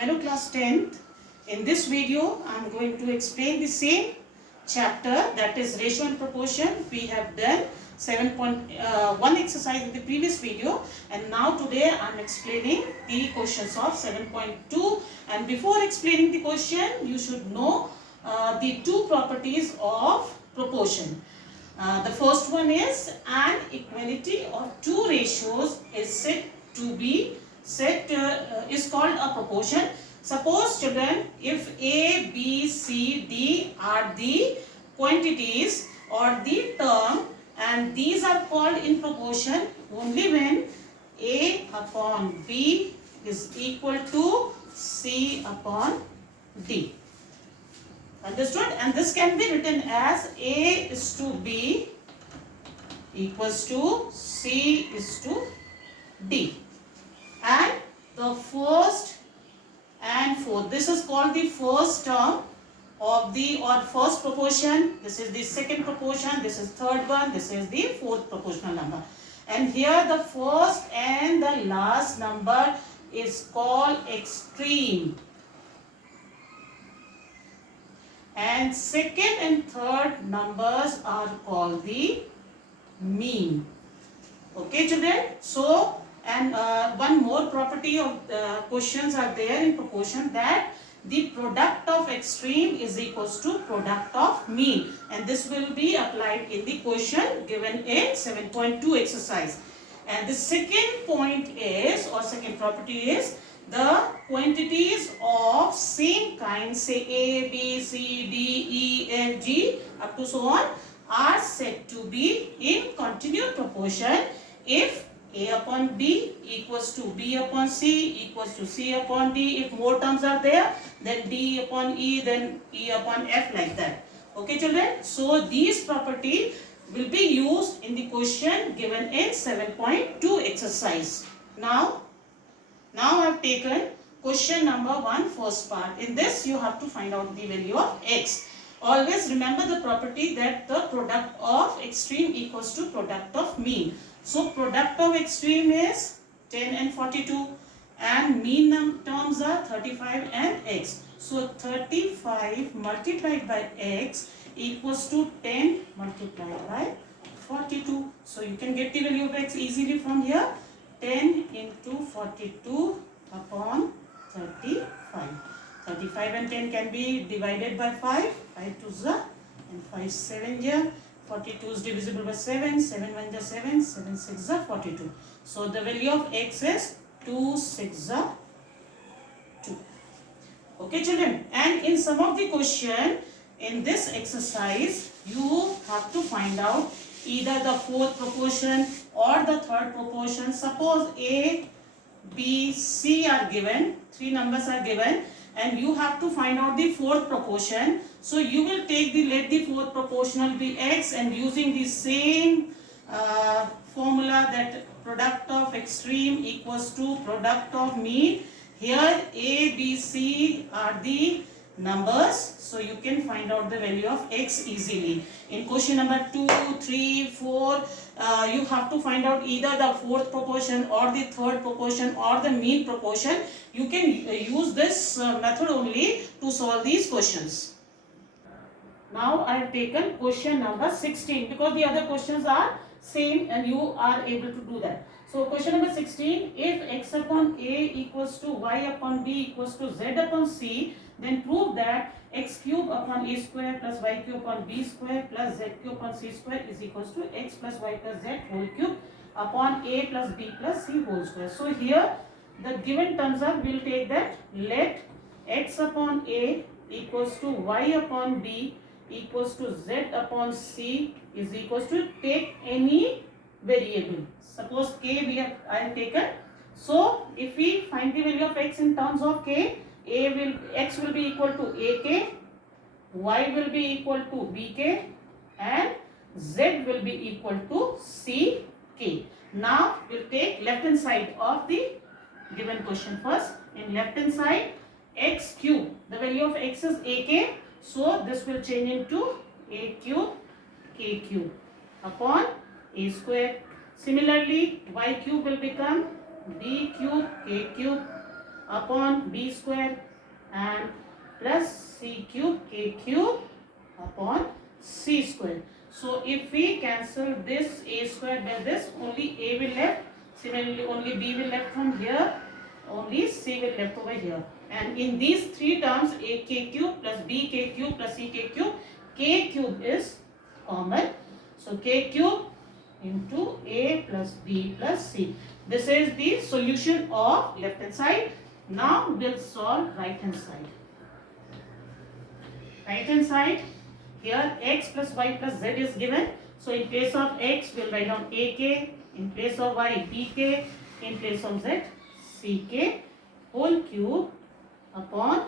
Hello class 10th. In this video I am going to explain the same chapter, that is ratio and proportion. We have done 7.1 exercise in the previous video, and now today I am explaining the questions of 7.2. And before explaining the question, you should know the two properties of proportion. The first one is an equality of two ratios is said to be is called a proportion. Suppose children, if A, B, C, D are the quantities or the term, and these are called in proportion only when A upon B is equal to C upon D. Understood? And this can be written as A is to B equals to C is to D. And the first and fourth, this is called the first term of the first proportion. This is the second proportion, this is third one, this is the fourth proportional number. And here the first and the last number is called extreme, and second and third numbers are called the mean. Okay children, so and one more property of questions are there in proportion, that the product of extreme is equals to product of mean, and this will be applied in the question given in 7.2 exercise. And the second point is, or second property is, the quantities of same kind, say A, B, C, D, E, F, G up to so on, are said to be in continued proportion if A upon B equals to B upon C equals to C upon D. If more terms are there, then D upon E, then E upon F, like that. Okay children, so these property will be used in the question given in 7.2 exercise. Now I have taken question number 1, first part. In this you have to find out the value of x. Always remember the property that the product of extreme equals to product of mean. So product of extreme is 10 and 42, and mean terms are 35 and x. So 35 multiplied by x equals to 10 multiplied by 42. So you can get the value of x easily from here. 10 into 42 upon 35. 35 and 10 can be divided by 5. 5 2s are and 5 7 here. 42 is divisible by 7. 7 1 is 7. 7 6 are 42. So the value of x is 2 6 are 2. Okay children. And in some of the question in this exercise, you have to find out either the fourth proportion or the third proportion. Suppose A, B, C are given, three numbers are given, and you have to find out the fourth proportion. So you will take let the fourth proportional be x, and using the same formula, that product of extreme equals to product of mean. Here A, B, C are the numbers, so you can find out the value of x easily. In question number 2, 3, 4, you have to find out either the fourth proportion or the third proportion or the mean proportion. You can use this method only to solve these questions. Now I have taken question number 16, because the other questions are same and you are able to do that. So question number 16, if x upon A equals to y upon B equals to z upon C, then prove that x cube upon A square plus y cube upon B square plus z cube upon C square is equals to x plus y plus z whole cube upon A plus B plus C whole square. So here the given terms are, we will take that, let x upon A equals to y upon B equals to z upon C is equals to, take any variable. Suppose k I have taken. So if we find the value of x in terms of k, x will be equal to ak, y will be equal to bk, and z will be equal to ck. Now we'll take left hand side of the given question first. In left hand side, x cube, the value of x is ak, so this will change into a cube k cube upon a square. Similarly, y cube will become b cube k cube upon b square and plus c cube k cube upon c square. So if we cancel this a square by this, only a will left. Similarly, only b will left from here. Only c will left over here. And in these three terms, a k cube plus b k cube plus c k cube is common. So k cube into a plus b plus c. This is the solution of left hand side. Now we'll solve right hand side. Right hand side, here x plus y plus z is given. So in place of x, we'll write down ak. In place of y, bk. In place of z, ck whole cube upon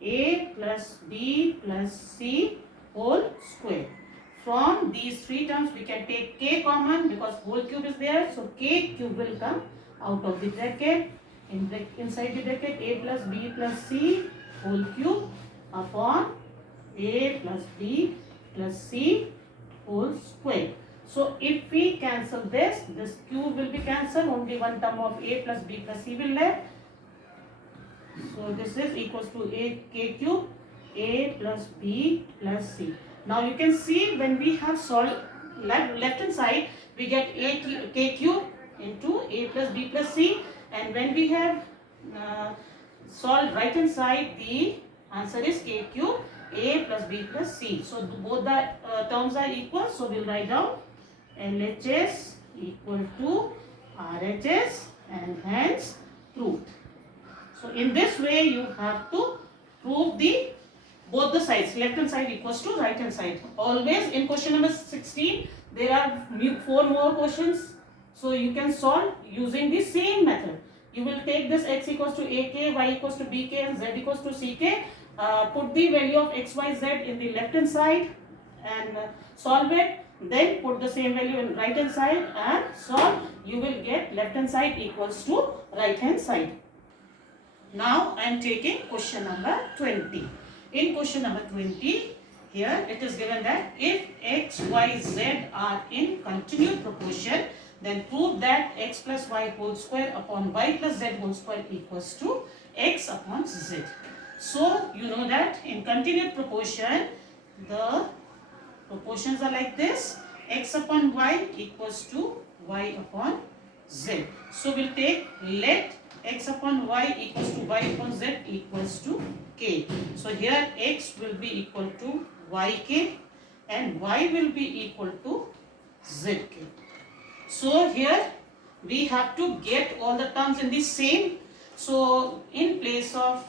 a plus b plus c whole square. From these three terms, we can take k common because whole cube is there. So k cube will come out of the bracket. Inside the bracket, a plus b plus c whole cube upon a plus b plus c whole square. So if we cancel this cube will be cancelled. Only one term of a plus b plus c will left. So this is equals to a k cube a plus b plus c. Now you can see when we have solved left hand side, we get a k cube into a plus b plus c, and when we have solved right hand side, the answer is k cube a plus b plus c. So both the terms are equal. So we'll write down LHS equal to RHS and hence proved. So in this way you have to prove the both the sides, left hand side equals to right hand side. Always in question number 16 there are 4 more questions. So you can solve using the same method. You will take this x equals to ak, y equals to bk and z equals to ck. Put the value of x, y, z in the left hand side and solve it. Then put the same value in right hand side and solve. You will get left hand side equals to right hand side. Now I am taking question number 20. In question number 20, here it is given that if x, y, z are in continued proportion, then prove that x plus y whole square upon y plus z whole square equals to x upon z. So you know that in continued proportion, the proportions are like this: x upon y equals to y upon z. So we'll take let x upon y equals to y upon z equals to k. So here x will be equal to yk and y will be equal to zk. So here we have to get all the terms in the same. So in place of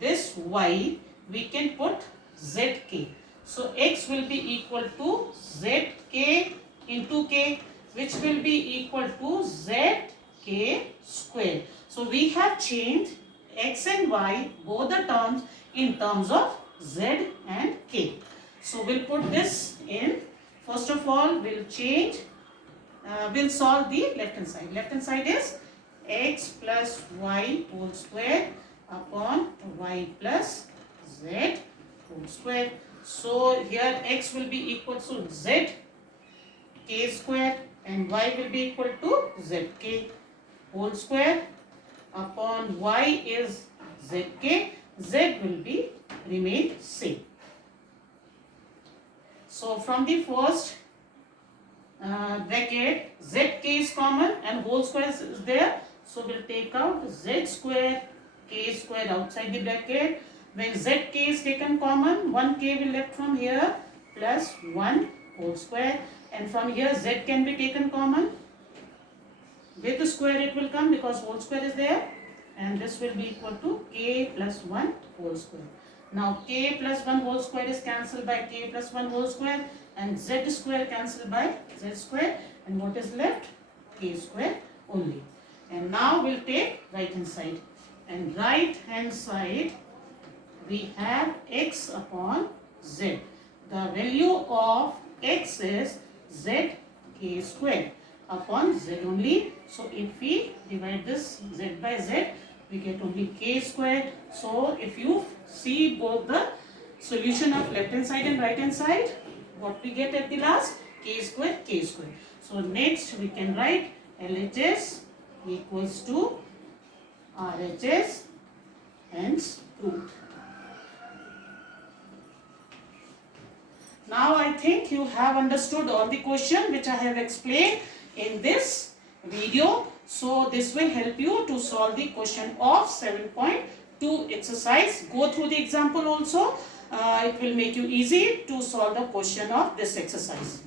this y, we can put zk. So x will be equal to zk into k, which will be equal to zk square. So we have changed x and y, both the terms, in terms of z and k. So we'll put this in. First of all, we'll change, we'll solve the left hand side. Left hand side is x plus y whole square upon y plus z whole square. So here x will be equal to z k square and y will be equal to zk whole square upon y is zk, z will be remain same. So from the first bracket, zk is common and whole square is there. So we'll take out z square k square outside the bracket. When zk is taken common, 1k will left from here plus 1 whole square, and from here z can be taken common. With the square it will come because whole square is there, and this will be equal to k plus 1 whole square. Now k plus 1 whole square is cancelled by k plus 1 whole square, and z square cancelled by z square, and what is left? K square only. And now we'll take right hand side, and right hand side we have x upon z. The value of x is z k square upon z only. So if we divide this z by z, we get only k square. So if you see both the solution of left hand side and right hand side, what we get at the last? K square, k square. So next we can write LHS equals to RHS, hence root. Now I think you have understood all the question which I have explained in this video. So this will help you to solve the question of 7.2 exercise. Go through the example also. It will make you easy to solve the question of this exercise.